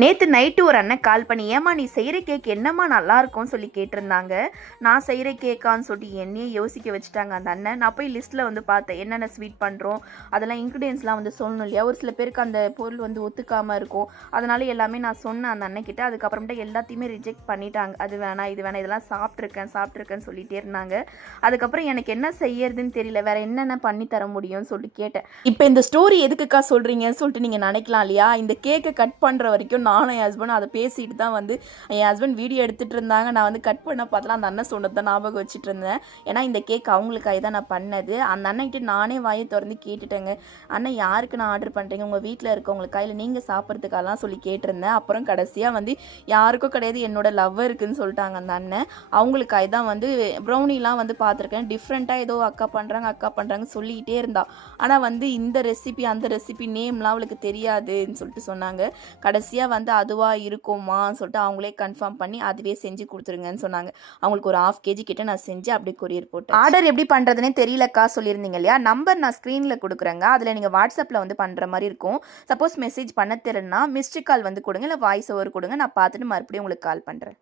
நேற்று நைட்டு ஒரு அண்ணன் கால் பண்ணி ஏமா நீ செய்கிற கேக் என்னம்மா நல்லா இருக்கும்னு சொல்லி கேட்டிருந்தாங்க. நான் செய்கிற கேக்கான்னு சொல்லிட்டு என்னையே யோசிக்க வச்சுட்டாங்க அந்த அண்ணன். நான் போய் லிஸ்ட்டில் வந்து பார்த்தேன் என்னென்ன ஸ்வீட் பண்ணுறோம் அதெல்லாம் இன்க்ரீடியன்ஸ்லாம் வந்து சொல்லணும் இல்லையா? ஒரு சில பேருக்கு அந்த பொருள் வந்து ஒத்துக்காமல் இருக்கும். அதனால எல்லாமே நான் சொன்னேன் அந்த அண்ணன் கிட்ட. அதுக்கப்புறமேட்டு எல்லாத்தையுமே ரிஜெக்ட் பண்ணிட்டாங்க. அது வேணாம் இது வேணாம் இதெல்லாம் சாப்பிட்ருக்கேன் சாப்பிட்ருக்கேன்னு சொல்லிட்டே இருந்தாங்க. அதுக்கப்புறம் எனக்கு என்ன செய்யறதுன்னு தெரியல. வேற என்னென்ன பண்ணி தர முடியும்னு சொல்லி கேட்டேன். இப்போ இந்த ஸ்டோரி எதுக்குக்கா சொல்கிறீங்கன்னு சொல்லிட்டு நீங்கள் நினைக்கலாம் இல்லையா? இந்த கேக்கை கட் பண்ணுற வரைக்கும் நானும் என் ஹஸ்பண்டும் அதை பேசிட்டு தான் வந்து என் ஹஸ்பண்ட் வீடியோ எடுத்துகிட்டு இருந்தாங்க. நான் வந்து கட் பண்ண பார்த்தலாம் அந்த அண்ணன் சொன்னது தான் ஞாபகம் வச்சுட்டு இருந்தேன். ஏன்னா இந்த கேக் அவங்களுக்காக தான் நான் பண்ணது. அந்த அண்ணன்கிட்ட நானே வாயை திறந்து கேட்டுட்டேங்க. அண்ணன் யாருக்கு நான் ஆர்டர் பண்ணுறீங்க உங்கள் வீட்டில் இருக்கவங்களுக்கு கையில் நீங்கள் சாப்பிட்றதுக்கெல்லாம் சொல்லி கேட்டிருந்தேன். அப்புறம் கடைசியாக வந்து யாருக்கும் கிடையாது. என்னோட லவ்வருக்குன்னு சொல்லிட்டாங்க அந்த அண்ணன். அவங்களுக்காக தான் வந்து ப்ரௌனிலாம் வந்து பார்த்துருக்கேன். டிஃப்ரெண்ட்டாக ஏதோ அக்கா பண்ணுறாங்க அக்கா பண்ணுறாங்க சொல்லிக்கிட்டே இருந்தா. ஆனால் வந்து இந்த ரெசிபி அந்த ரெசிபி நேம்லாம் அவளுக்கு தெரியாதுன்னு சொல்லிட்டு சொன்னாங்க. கடைசியாக வந்து வந்து அதுவாக இருக்குமான்னு சொல்லிட்டு அவங்களே கன்ஃபார்ம் பண்ணி அதுவே செஞ்சு கொடுத்துருங்கன்னு சொன்னாங்க. அவங்களுக்கு ஒரு ஆஃப் கேஜி கிட்ட நான் செஞ்சு அப்படியே கொரியர் போட்டேன். ஆர்டர் எப்படி பண்ணுறதுனே தெரியலக்கா சொல்லியிருந்தீங்க இல்லையா? நம்பர் நான் ஸ்க்ரீனில் கொடுக்குறேங்க. அதில் நீங்கள் வாட்ஸ்அப்பில் வந்து பண்ணுற மாதிரி இருக்கும். சப்போஸ் மெசேஜ் பண்ண தெரியலன்னா மிஸ்டு கால் வந்து கொடுங்க இல்லை வாய்ஸ் ஓவர் கொடுங்க. நான் பார்த்துட்டு மறுபடியும் உங்களுக்கு கால் பண்ணுறேன்